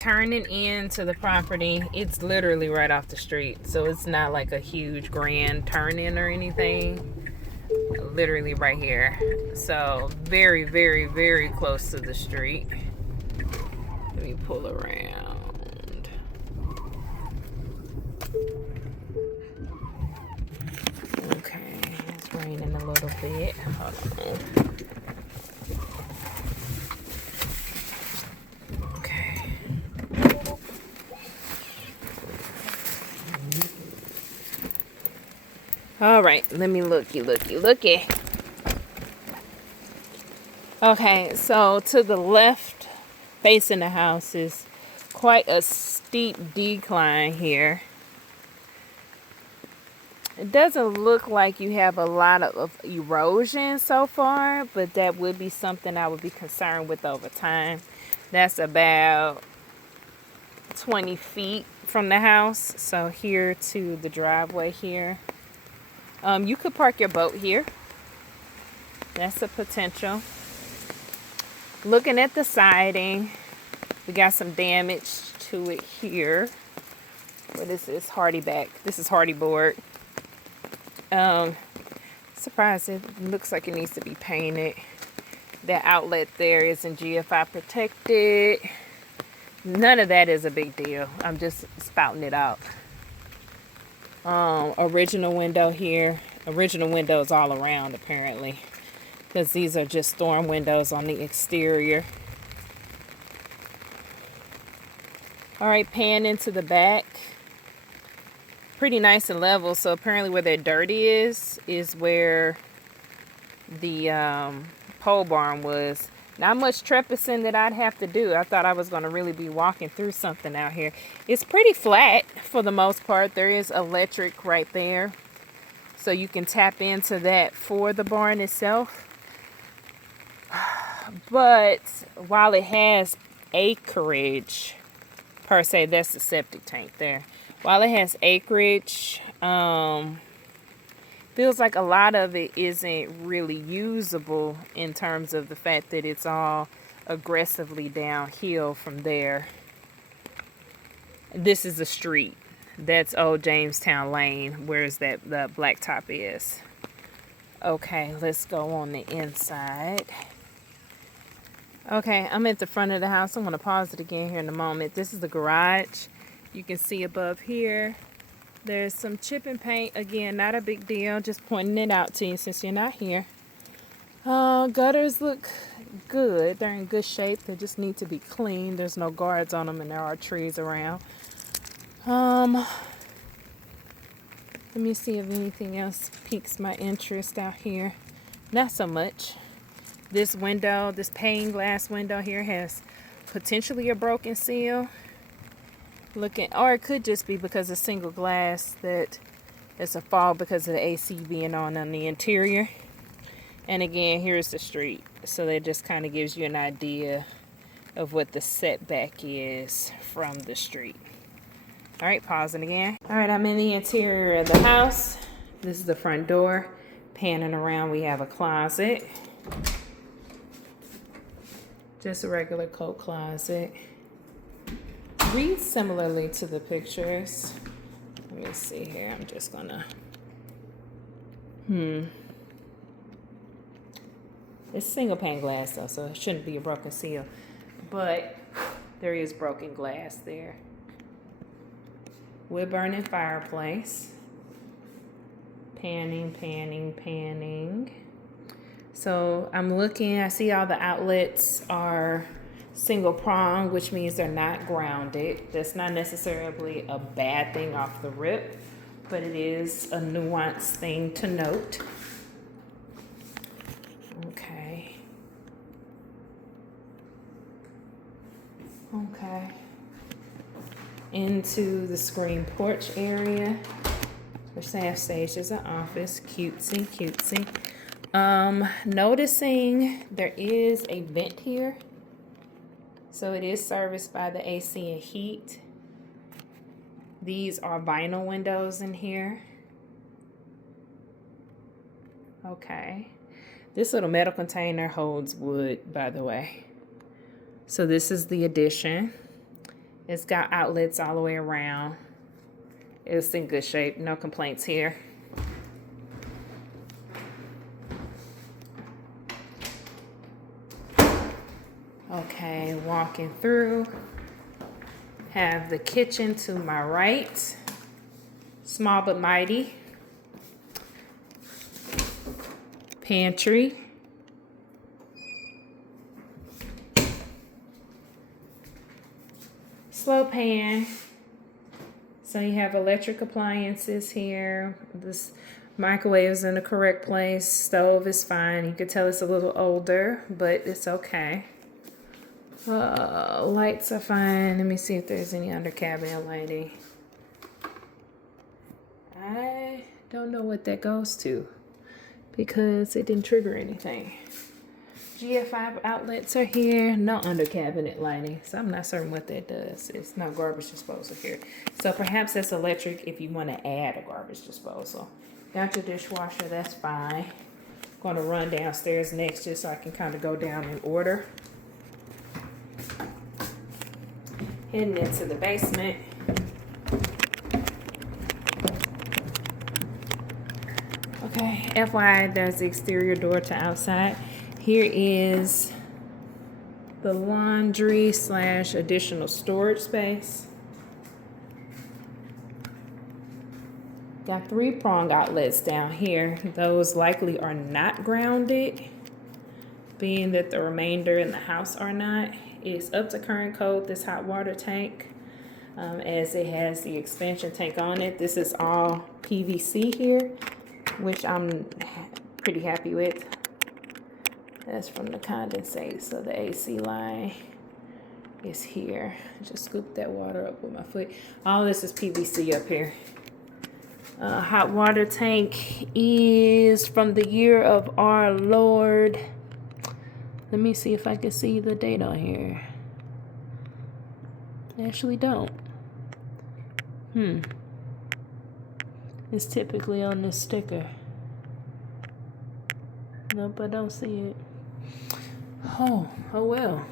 Turning into the property, it's literally right off the street, so it's not like a huge grand turn in or anything. Literally right here, so very, very, very close to the street. Let me pull around. Okay, it's raining a little bit. Hold on. Okay. All right, let me looky. Okay, so to the left facing the house is quite a steep decline here. It doesn't look like you have a lot of erosion so far, but that would be something I would be concerned with over time. That's about 20 feet from the house. So here to the driveway here. You could park your boat here. That's a potential. Looking at the siding, we got some damage to it here. What is this? Hardy back. This is hardy board. Surprised it looks like it needs to be painted. That outlet there isn't GFI protected. None of that is a big deal. I'm just spouting it out. Original window here. Original windows all around apparently, because these are just storm windows on the exterior. All right, pan into the back. Pretty nice and level. So apparently where that dirty is where the pole barn was. Not much trespassing that I'd have to do. I thought I was going to really be walking through something out here. It's pretty flat for the most part. There is electric right there, so you can tap into that for the barn itself. But while it has acreage per se, that's the septic tank there. While it has acreage, feels like a lot of it isn't really usable in terms of the fact that it's all aggressively downhill from there. This is the street. That's old Jamestown Lane, where's that the blacktop is. Okay, let's go on the inside. Okay, I'm at the front of the house. I'm going to pause it again here in a moment. This is the garage. You can see above here, there's some chip and paint. Again, not a big deal. Just pointing it out to you since you're not here. Gutters look good. They're in good shape. They just need to be cleaned. There's no guards on them and there are trees around. Let me see if anything else piques my interest out here. Not so much. This window, this pane glass window here has potentially a broken seal. Or it could just be because of single glass that it's a fall because of the AC being on the interior. And again, here's the street. So that just kind of gives you an idea of what the setback is from the street. All right, pausing again. All right, I'm in the interior of the house. This is the front door. Panning around, we have a closet. Just a regular coat closet. Reads similarly to the pictures. Let me see here. I'm just gonna. It's single pane glass though, so it shouldn't be a broken seal. But there is broken glass there. Wood burning fireplace. Panning. So I'm looking, I see all the outlets are single prong, which means they're not grounded. That's not necessarily a bad thing off the rip, but it is a nuanced thing to note. Okay. Into the screen porch area. For staff stage is an office. Cutesy. Noticing there is a vent here. So it is serviced by the AC and heat. These are vinyl windows in here. Okay. This little metal container holds wood, by the way. So this is the addition. It's got outlets all the way around. It's in good shape. No complaints here. Okay, walking through. Have the kitchen to my right. Small but mighty. Pantry. Slow pan. So you have electric appliances here. This microwave is in the correct place. Stove is fine. You can tell it's a little older, but it's okay. Lights are fine. Let me see if there's any under cabinet lighting. I don't know what that goes to because it didn't trigger anything. GFI outlets are here. No under cabinet lighting, so I'm not certain what that does. It's no garbage disposal here. So perhaps that's electric if you want to add a garbage disposal. Got your dishwasher, that's fine. Going to run downstairs next just so I can kind of go down in order. Heading into the basement. Okay, FYI, there's the exterior door to outside. Here is the laundry / additional storage space. Got 3-prong outlets down here. Those likely are not grounded, being that the remainder in the house are not. It's up to current code, this hot water tank, as it has the expansion tank on it. This is all PVC here, which I'm pretty happy with. That's from the condensate, so the AC line is here. Just scoop that water up with my foot. All this is PVC up here. Hot water tank is from the year of our Lord. Let me see if I can see the date on here. I actually don't. It's typically on this sticker. Nope, I don't see it. Oh well.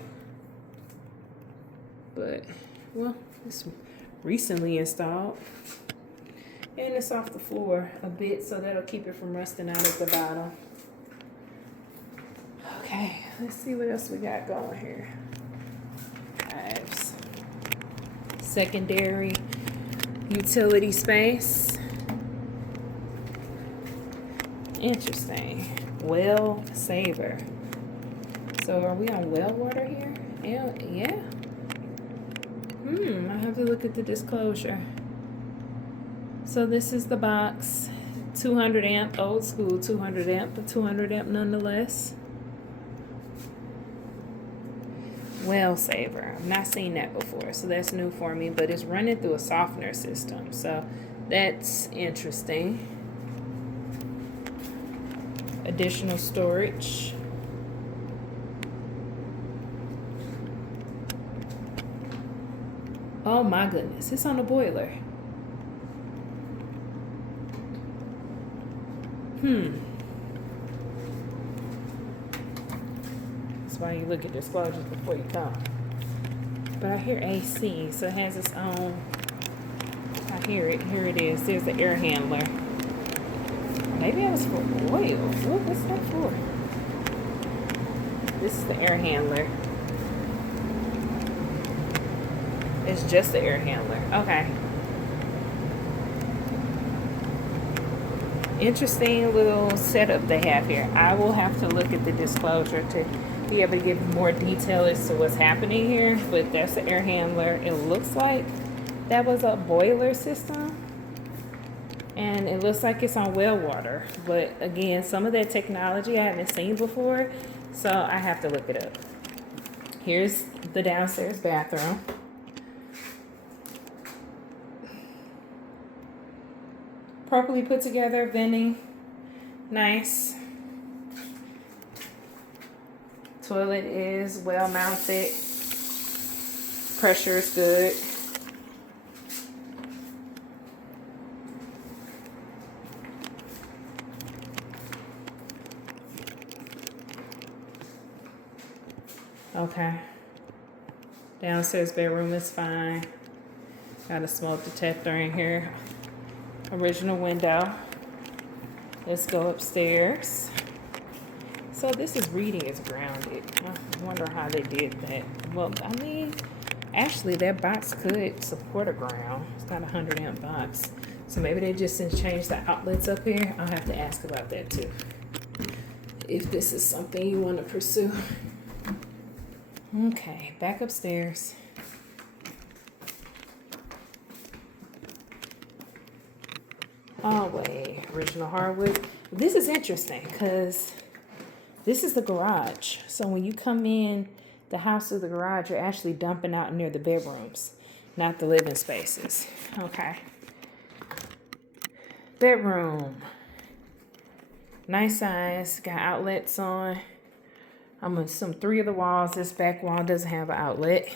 But, well, it's recently installed. And it's off the floor a bit, so that'll keep it from rusting out at the bottom. Okay, let's see what else we got going here. Pipes. Secondary utility space. Interesting. Well saver. So are we on well water here? Yeah. I have to look at the disclosure. So this is the box. 200 amp, old school 200 amp, but 200 amp nonetheless. Well saver. I've not seen that before, so that's new for me, but it's running through a softener system, so that's interesting. Additional storage. Oh my goodness, it's on the boiler. That's why you look at disclosures before you come. But I hear AC, so it has its own. I hear it. Here it is. There's the air handler. Maybe that was for oil. What's that for? This is the air handler. It's just the air handler. Okay. Interesting little setup they have here. I will have to look at the disclosure to be able to give more detail as to what's happening here. But that's the air handler. It looks like that was a boiler system. And it looks like it's on well water. But again, some of that technology I haven't seen before. So I have to look it up. Here's the downstairs bathroom. Properly put together, venting, nice. Toilet is well mounted. Pressure is good. Okay. Downstairs bedroom is fine. Got a smoke detector in here. Original window. Let's go upstairs. So this is reading is grounded. I wonder how they did that. Well, I mean, actually that box could support a ground. It's not a 100 amp box. So maybe they just didn't change the outlets up here. I'll have to ask about that too, if this is something you want to pursue. Okay, back upstairs. Oh wait, original hardwood. This is interesting because this is the garage. So when you come in the house or the garage, you're actually dumping out near the bedrooms, not the living spaces. Okay. Bedroom. Nice size. Got outlets on. I'm on some 3 of the walls. This back wall doesn't have an outlet.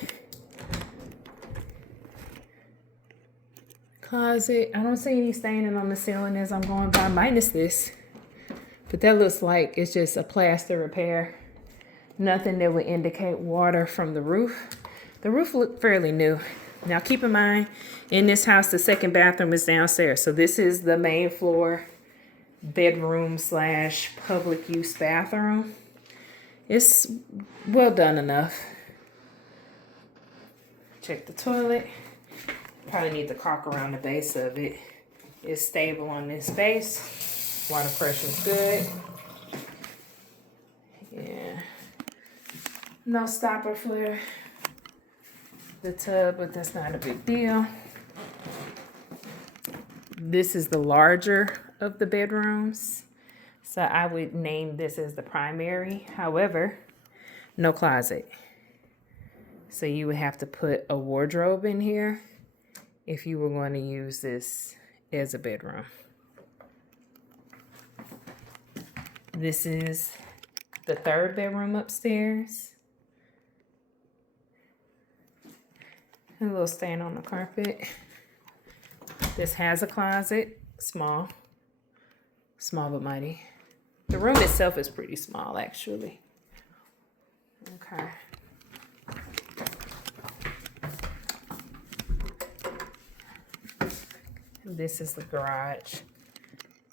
Closet. I don't see any staining on the ceiling as I'm going by, minus this. But that looks like it's just a plaster repair. Nothing that would indicate water from the roof. The roof looked fairly new. Now keep in mind, in this house, the second bathroom is downstairs. So this is the main floor bedroom / public use bathroom. It's well done enough. Check the toilet. Probably need to caulk around the base of it. It's stable on this base. Water pressure is good. Yeah. No stopper for the tub, but that's not a big deal. This is the larger of the bedrooms. So I would name this as the primary. However, no closet. So you would have to put a wardrobe in here if you were going to use this as a bedroom. This is the 3rd bedroom upstairs. A little stain on the carpet. This has a closet, small but mighty. The room itself is pretty small, actually. Okay. This is the garage.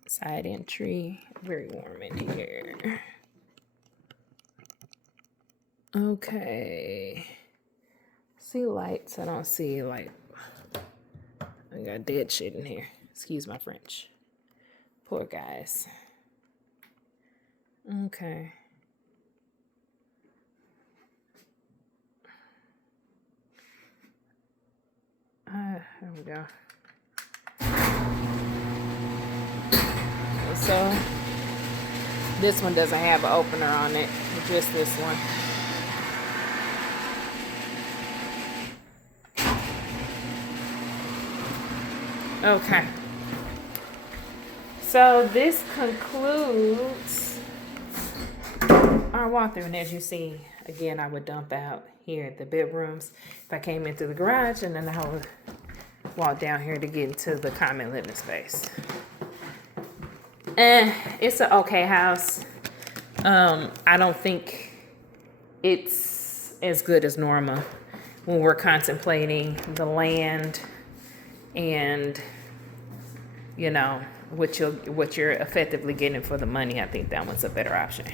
Side entry. Very warm in here. Okay. See lights. I don't see light. I got dead shit in here. Excuse my French. Poor guys. Okay. There we go. So this one doesn't have an opener on it, just this one. Okay. So this concludes our walkthrough, and as you see, again, I would dump out here at the bedrooms if I came into the garage, and then I would walk down here to get into the common living space. It's an okay house. I don't think it's as good as Norma when we're contemplating the land and, you know, what you're effectively getting for the money. I think that one's a better option.